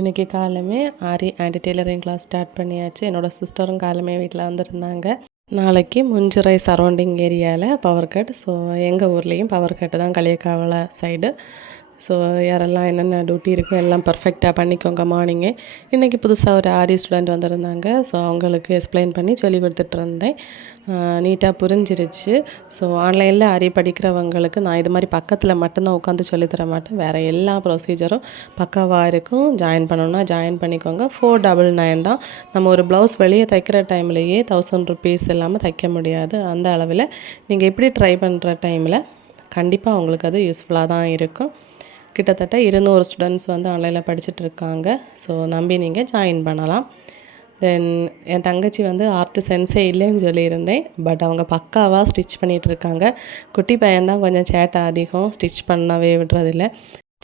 இன்றைக்கி காலமே ஆரி anti tailoring class start பண்ணியாச்சு. என்னோடய சிஸ்டரும் காலமே வீட்டில் வந்திருந்தாங்க. நாளைக்கு முஞ்சிரை சரௌண்டிங் ஏரியாவில் பவர் கட். ஸோ எங்கள் ஊர்லேயும் பவர் கட்டு தான், களியக்காவலை சைடு. ஸோ யாரெல்லாம் என்னென்ன டியூட்டி இருக்கோ எல்லாம் பர்ஃபெக்டாக பண்ணிக்கோங்க மார்னிங்கே. இன்றைக்கி புதுசாக ஒரு ஆரி ஸ்டூடெண்ட் வந்திருந்தாங்க. ஸோ அவங்களுக்கு எக்ஸ்பிளைன் பண்ணி சொல்லி கொடுத்துட்ருந்தேன். நீட்டாக புரிஞ்சிருச்சு. ஸோ ஆன்லைனில் ஆரி படிக்கிறவங்களுக்கு நான் இது மாதிரி பக்கத்தில் மட்டும்தான் உட்காந்து சொல்லித்தர மாட்டேன். வேறு எல்லா ப்ரொசீஜரும் பக்காவாக இருக்கும். ஜாயின் பண்ணணுன்னா ஜாயின் பண்ணிக்கோங்க. 499 தான். நம்ம ஒரு ப்ளவுஸ் வெளியே தைக்கிற டைம்லேயே 1000 ருபீஸ் இல்லாமல் தைக்க முடியாது. அந்த அளவில் நீங்கள் எப்படி ட்ரை பண்ணுற டைமில் கண்டிப்பாக உங்களுக்கு அது யூஸ்ஃபுல்லாக தான் இருக்கும். கிட்டத்தட்ட 200 ஸ்டூடெண்ட்ஸ் வந்து ஆன்லைனில் படிச்சுட்டு இருக்காங்க. ஸோ நம்பி நீங்கள் ஜாயின் பண்ணலாம். தென் என் தங்கச்சி வந்து ஆர்ட் சென்ஸே இல்லைன்னு சொல்லியிருந்தேன். பட் அவங்க பக்காவாக ஸ்டிச் பண்ணிகிட்ருக்காங்க. குட்டி பையன்தான் கொஞ்சம் சேட்டை அதிகம், ஸ்டிச் பண்ணவே விடுறதில்ல.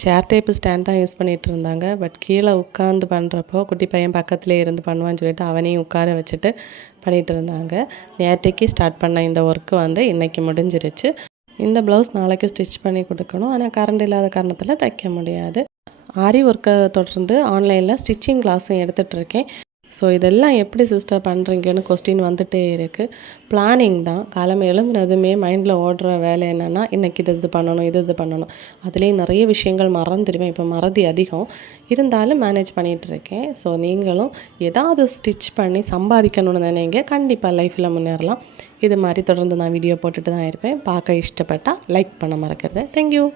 சேர் டேப்பு ஸ்டாண்ட் தான் யூஸ் பண்ணிகிட்டு இருந்தாங்க. பட் கீழே உட்காந்து பண்ணுறப்போ குட்டி பையன் பக்கத்துலேயே இருந்து பண்ணுவான்னு சொல்லிட்டு அவனையும் உட்கார வச்சுட்டு பண்ணிகிட்டு இருந்தாங்க. நேற்றைக்கு ஸ்டார்ட் பண்ண இந்த ஒர்க்கு வந்து இன்றைக்கி முடிஞ்சிருச்சு. இந்த ப்ளவுஸ் நாளைக்கு ஸ்டிச் பண்ணி கொடுக்கணும். ஆனால் கரண்ட் இல்லாத காரணத்தில் தைக்க முடியாது. ஆரி ஒர்க்கை தொடர்ந்து ஆன்லைனில் ஸ்டிச்சிங் கிளாஸும் எடுத்துகிட்ருக்கேன். ஸோ இதெல்லாம் எப்படி சிஸ்டர் பண்ணுறீங்கன்னு கொஸ்டின் வந்துகிட்டே இருக்குது. பிளானிங் தான். காலம் எழும்புனதுமே மைண்டில் ஓடுற வேலை என்னென்னா, இன்றைக்கி இது பண்ணணும், இது பண்ணணும். அதுலேயும் நிறைய விஷயங்கள் மறந்துடுவேன். இப்போ மறதி அதிகம் இருந்தாலும் மேனேஜ் பண்ணிகிட்ருக்கேன். ஸோ நீங்களும் ஏதாவது ஸ்டிச் பண்ணி சம்பாதிக்கணும்னு நினைங்க, கண்டிப்பாக லைஃப்பில் முன்னேறலாம். இது மாதிரி தொடர்ந்து நான் வீடியோ போட்டுட்டு தான் இருப்பேன். பார்க்க இஷ்டப்பட்டால் லைக் பண்ண மறக்கிறது. தேங்க்யூ.